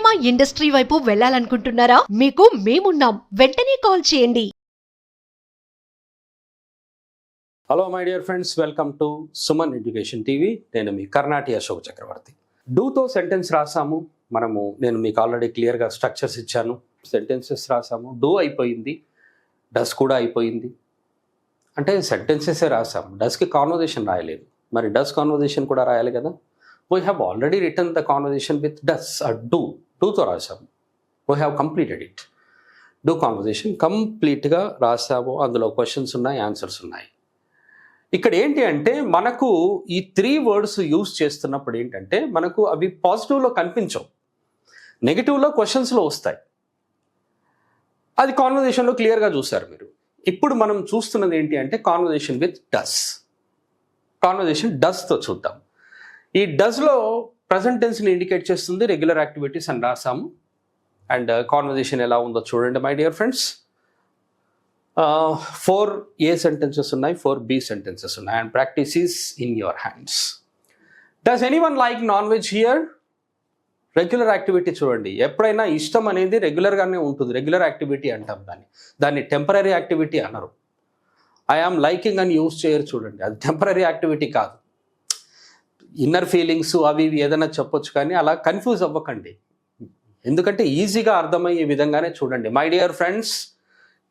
Cinema industry వైపు వెళ్ళాలనుకుంటున్నారా? మీకు మేమున్నాం. వెంటనే కాల్ చేయండి. Hello my dear friends, welcome to Suman education TV. నేను మీ కర్ణాటి అశోక్ చక్రవర్తి. డూతో సెంటెన్స్ రాసాము నేను మీకు ఆల్రెడీ క్లియర్గా స్ట్రక్చర్స్ ఇచ్చాను. సెంటెన్సెస్ రాసాము, డూ అయిపోయింది, డస్ కూడా అయిపోయింది. అంటే సెంటెన్సెసే రాసాము, డస్కి కాన్వర్జేషన్ రాయలేదు. మరి డస్ కాన్వర్జేషన్ కూడా రాయాలి కదా. We have already written the conversation with does డూతో రాసాము. We have completed it. Do conversation కంప్లీట్గా రాసాము. అందులో క్వశ్చన్స్ ఉన్నాయి, ఆన్సర్స్ ఉన్నాయి. ఇక్కడ ఏంటి అంటే మనకు ఈ 3 words యూజ్ చేస్తున్నప్పుడు ఏంటంటే మనకు అవి పాజిటివ్లో కనిపించవు, నెగిటివ్లో క్వశ్చన్స్లో వస్తాయి. అది కాన్వర్జేషన్లో క్లియర్గా చూసారు మీరు. ఇప్పుడు మనం చూస్తున్నది ఏంటి అంటే కాన్వర్జేషన్ విత్ డస్. కాన్వర్జేషన్ డస్తో చూద్దాం. ఈ డస్లో ప్రజెంట్ టెన్స్ని ఇండికేట్ చేస్తుంది, రెగ్యులర్ యాక్టివిటీస్ అని రాసాము. అండ్ కాన్వర్జేషన్ ఎలా ఉందో చూడండి my dear friends. 4 A sentences ఉన్నాయి, 4 B సెంటెన్సెస్ ఉన్నాయి. And practice is in your hands. Does anyone like non veg here? Regular activity చూడండి. ఎప్పుడైనా ఇష్టం అనేది రెగ్యులర్గానే ఉంటుంది, రెగ్యులర్ యాక్టివిటీ అంటాం దాన్ని టెంపరరీ యాక్టివిటీ అనరు. ఐ ఆమ్ లైకింగ్ అని యూజ్ చేయరు చూడండి, అది టెంపరరీ యాక్టివిటీ కాదు. ఇన్నర్ ఫీలింగ్స్ అవి ఇవి ఏదైనా చెప్పొచ్చు, కానీ అలా కన్ఫ్యూజ్ అవ్వకండి. ఎందుకంటే ఈజీగా అర్థమయ్యే విధంగానే చూడండి మై డియర్ ఫ్రెండ్స్.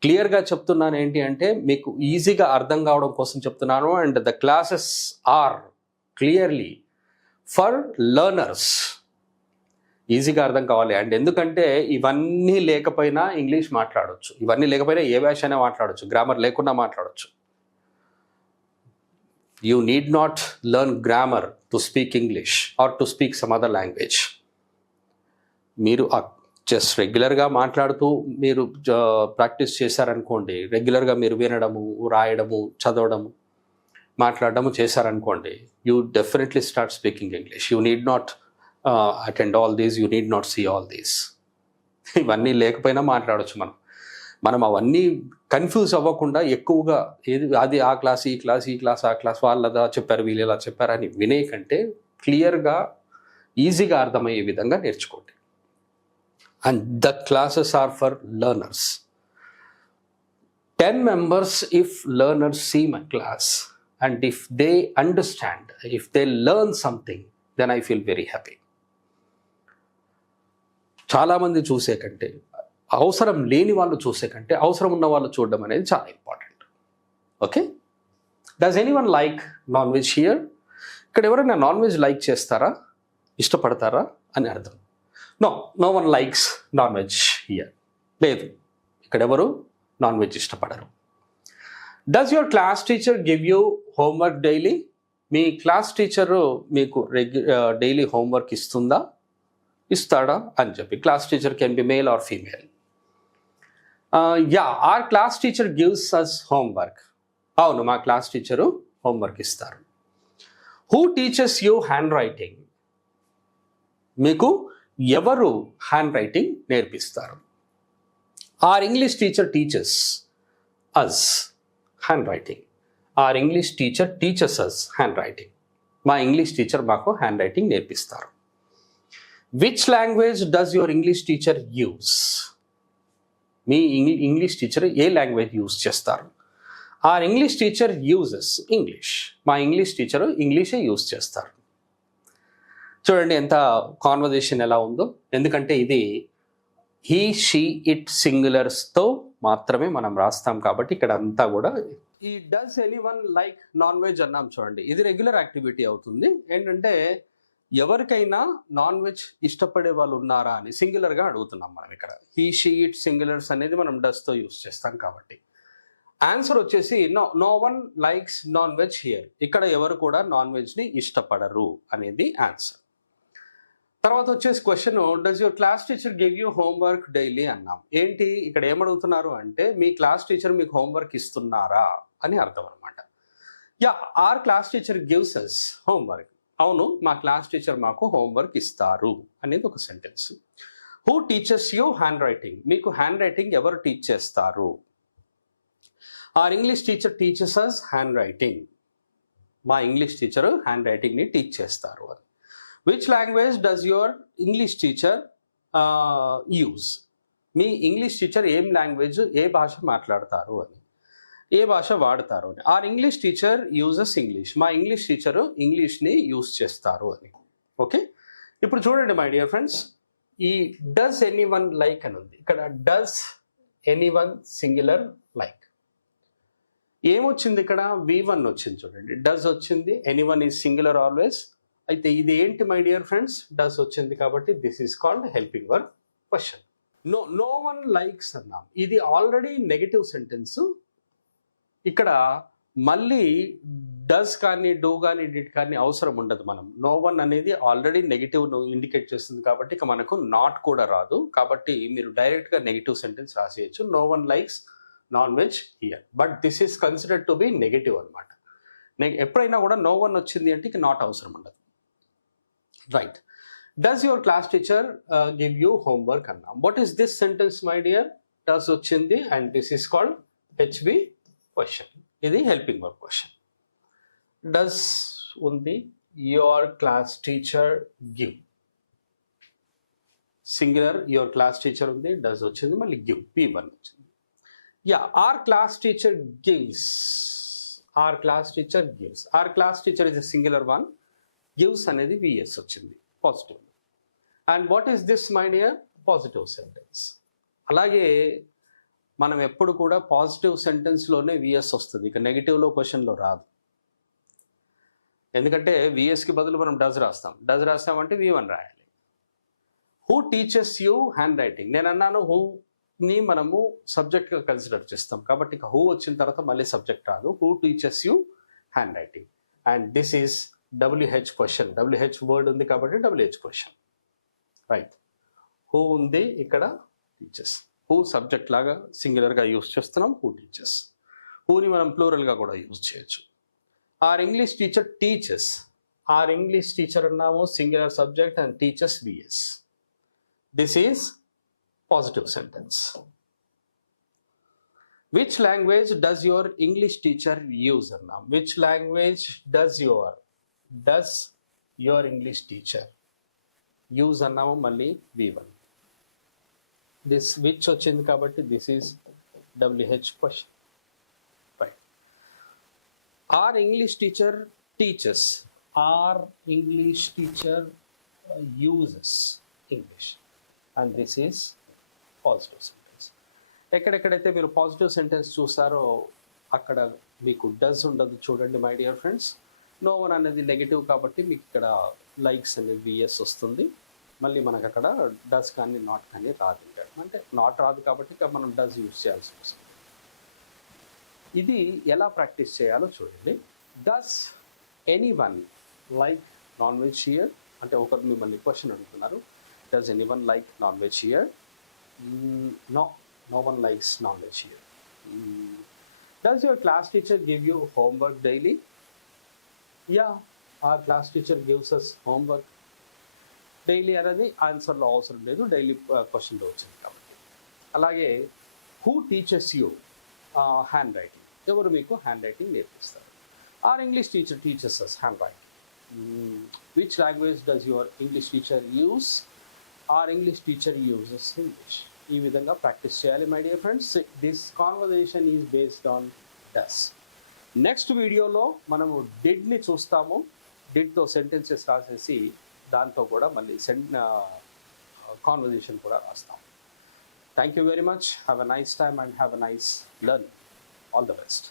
క్లియర్గా చెప్తున్నాను ఏంటి అంటే మీకు ఈజీగా అర్థం కావడం కోసం చెప్తున్నాను. And the classes are clearly for learners. ఈజీగా అర్థం కావాలి. అండ్ ఎందుకంటే ఇవన్నీ లేకపోయినా ఇంగ్లీష్ మాట్లాడవచ్చు, ఇవన్నీ లేకపోయినా ఏ భాష అయినా మాట్లాడవచ్చు, గ్రామర్ లేకుండా మాట్లాడవచ్చు. You need not learn grammar to speak English are to speak some other language. మీరు జస్ట్ రెగ్యులర్గా మాట్లాడుతూ మీరు ప్రాక్టీస్ చేశారనుకోండి, రెగ్యులర్గా మీరు వినడము, రాయడము, చదవడము, మాట్లాడడము చేశారనుకోండి, you definitely start speaking English. You need not attend all these, you need not see all these. ఇవన్నీ లేకపోయినా మాట్లాడవచ్చు మనం అవన్నీ కన్ఫ్యూజ్ అవ్వకుండా ఎక్కువగా అది ఆ క్లాస్ ఈ క్లాస్ ఈ క్లాస్ ఆ క్లాస్ వాళ్ళు అలా చెప్పారు వీళ్ళు ఎలా చెప్పారు అని వినే కంటే క్లియర్గా ఈజీగా అర్థమయ్యే విధంగా నేర్చుకోండి. And the classes are for learners. 10 members if learners see my class, and if they understand, if they learn something, then I feel very happy. చాలా మంది చూసే కంటే, అవసరం లేని వాళ్ళు చూసే కంటే అవసరం ఉన్న వాళ్ళు చూడడం అనేది చాలా important. Okay, does anyone like non veg here? ఇక్కడ ఎవరైనా నాన్ వెజ్ లైక్ చేస్తారా, ఇష్టపడతారా అని అర్థం. No one likes non veg here. లేదు, ఇక్కడ ఎవరు నాన్ వెజ్ ఇష్టపడరు. Does your class teacher give you homework daily? మీ క్లాస్ టీచరు మీకు డైలీ హోంవర్క్ ఇస్తాడా అని చెప్పి. Class teacher can be male or female. Our class teacher gives us homework? అవును, మా క్లాస్ టీచరు హోంవర్క్ ఇస్తారు. Who teaches you hand writing? మీకు ఎవరు హ్యాండ్ రైటింగ్ నేర్పిస్తారు? Our English teacher teachers us hand writing? Our English teacher teachers us hand writing? మా English teacher మాకు hand writing నేర్పిస్తారు. Which language does your English teacher use? మీ English teacher ఏ language use చేస్తారు? Our English teacher uses English? మా English teacher ఇంగ్లీషే use చేస్తారు. చూడండి ఎంత కాన్వర్జేషన్ ఎలా ఉందో. ఎందుకంటే ఇది హీ షీ ఇట్ సింగులర్స్తో మాత్రమే మనం రాస్తాం కాబట్టి ఇక్కడ అంతా కూడా ఈ does anyone like non veg అన్నాం చూడండి, ఇది రెగ్యులర్ యాక్టివిటీ అవుతుంది. ఏంటంటే ఎవరికైనా నాన్ వెజ్ ఇష్టపడే వాళ్ళు ఉన్నారా అని సింగులర్గా అడుగుతున్నాం మనం. ఇక్కడ హీ షీ ఇట్ సింగులర్స్ అనేది మనం డస్తో యూస్ చేస్తాం కాబట్టి ఆన్సర్ వచ్చేసి no one likes non veg here. ఇక్కడ ఎవరు కూడా నాన్ వెజ్ని ఇష్టపడరు అనేది ఆన్సర్. తర్వాత వచ్చేసి question, does your class teacher give you homework daily అన్నాం. ఏంటి ఇక్కడ ఏమడుగుతున్నారు అంటే మీ క్లాస్ టీచర్ మీకు హోంవర్క్ ఇస్తున్నారా అని అర్థం అనమాట. Our class teacher gives us homework? అవును, మా క్లాస్ టీచర్ మాకు హోంవర్క్ ఇస్తారు అనేది ఒక sentence. Who teaches you hand writing? మీకు హ్యాండ్ రైటింగ్ ఎవరు టీచ్ చేస్తారు? Our English teacher teachers us hand writing? మా ఇంగ్లీష్ టీచర్ హ్యాండ్ రైటింగ్ని టీచ్ చేస్తారు అని. Which language does your English teacher use. మీ ఇంగ్లీష్ టీచర్ ఏం లాంగ్వేజ్, ఏ భాష మాట్లాడతారు అని, ఏ భాష వాడతారు అని. Our English teacher uses English. మా ఇంగ్లీష్ టీచరు ఇంగ్లీష్ని యూజ్ చేస్తారు అని. ఓకే, ఇప్పుడు చూడండి మై డియర్ ఫ్రెండ్స్, ఈ డస్ ఎనీ వన్ లైక్ అని ఉంది. ఇక్కడ does anyone singular like. ఏమొచ్చింది ఇక్కడ? V1 వచ్చింది చూడండి. డస్ వచ్చింది, anyone is singular always. అయితే ఇది ఏంటి మై డియర్ ఫ్రెండ్స్? డస్ వచ్చింది కాబట్టి this is called helping verb question. No one likes అన్నాం, ఇది ఆల్రెడీ నెగటివ్ సెంటెన్స్. ఇక్కడ మళ్ళీ డస్ కానీ డూ కానీ డిడ్ కానీ అవసరం ఉండదు. మనం నో వన్ అనేది ఆల్రెడీ నెగిటివ్ ఇండికేట్ చేస్తుంది కాబట్టి ఇక మనకు నాట్ కూడా రాదు. కాబట్టి మీరు డైరెక్ట్గా నెగిటివ్ సెంటెన్స్ రాసేయచ్చు. No one likes non veg here, but this is considered to be negative అనమాట. ఎప్పుడైనా కూడా నో వన్ వచ్చింది అంటే ఇక నాట్ అవసరం ఉండదు. Right. Does your class teacher give you homework అన్నాం. What is this sentence my dear? Does వచ్చింది and this is called HB question. ఇది హెల్పింగ్ వర్బ్ క్వశ్చన్. డస్ ఉంది, your class teacher give singular, your class teacher ఉంది, does వచ్చింది, మళ్ళీ give P1 వచ్చింది. Yeah, our class teacher gives. Our class teacher gives. Our class teacher is a singular one. Gives అనేది VS వచ్చింది, positive. And what is this my dear? Positive sentence. అలాగే మనం ఎప్పుడు కూడా పాజిటివ్ సెంటెన్స్లోనే VS వస్తుంది, ఇక నెగిటివ్లో క్వశ్చన్లో రాదు. ఎందుకంటే VSకి బదులు మనం డస్ రాస్తాం. డస్ రాస్తామంటే V1 రాయాలి. Who teaches you hand writing. నేను అన్నాను హూని మనము సబ్జెక్ట్గా కన్సిడర్ చేస్తాం కాబట్టి ఇక హూ వచ్చిన తర్వాత మళ్ళీ సబ్జెక్ట్ రాదు. Who teaches you hand writing. And this is WH question. WH word ఉంది కాబట్టి WH క్వశ్చన్. రైట్. హూ ఉంది ఇక్కడ, టీచర్స్. హూ సబ్జెక్ట్ లాగా సింగులర్గా యూజ్ చేస్తున్నాం, హూ టీచర్స్. హూని మనం ప్లూరల్గా కూడా యూజ్ చేయొచ్చు. Our English teacher teachers. Our English teacher అన్నాము, singular subject and teachers VS. This is positive sentence. Which language does your English teacher use అన్నాం. Which language does your English teacher use అన్నాము, మళ్ళీ V1. This which వచ్చింది కాబట్టి this is WH question. Right. Our English teacher teachers. Our English teacher uses English and this is positive sentence. ఎక్కడెక్కడైతే మీరు positive sentence చూసారో అక్కడ మీకు does ఉండదు చూడండి my dear friends. No one అనేది నెగిటివ్ కాబట్టి మీకు ఇక్కడ లైక్స్ అనేది VS వస్తుంది. మళ్ళీ మనకు అక్కడ డస్ కానీ నాట్ కానీ రాదు. అంటే నాట్ రాదు కాబట్టి ఇక మనం డస్ యూజ్ చేయాల్సి వస్తుంది. ఇది ఎలా ప్రాక్టీస్ చేయాలో చూడండి. Does anyone like non veg here. అంటే ఒకరు మిమ్మల్ని క్వశ్చన్ అడుగుతున్నారు, does anyone like non veg here? No one likes non veg here. Does your class teacher give you homework daily? Yeah, our class teacher gives us homework daily అనేది ఆన్సర్లో అవసరం లేదు, daily క్వశ్చన్లో వచ్చింది కాబట్టి. అలాగే who teaches you hand writing. ఎవరు మీకు హ్యాండ్ రైటింగ్ నేర్పిస్తారు? Our English teacher teachers us hand writing. Which language does your English teacher use? Our English teacher uses English. ఈ విధంగా ప్రాక్టీస్ చేయాలి my dear friends. This conversation is based on does. Next వీడియోలో మనము డిడ్ని చూస్తాము. డిడ్తో sentences రాసేసి దాంతో కూడా మళ్ళీ కాన్వర్జేషన్ కూడా రాస్తాం. Thank you very much. Have a nice time and have a nice learning. All the best.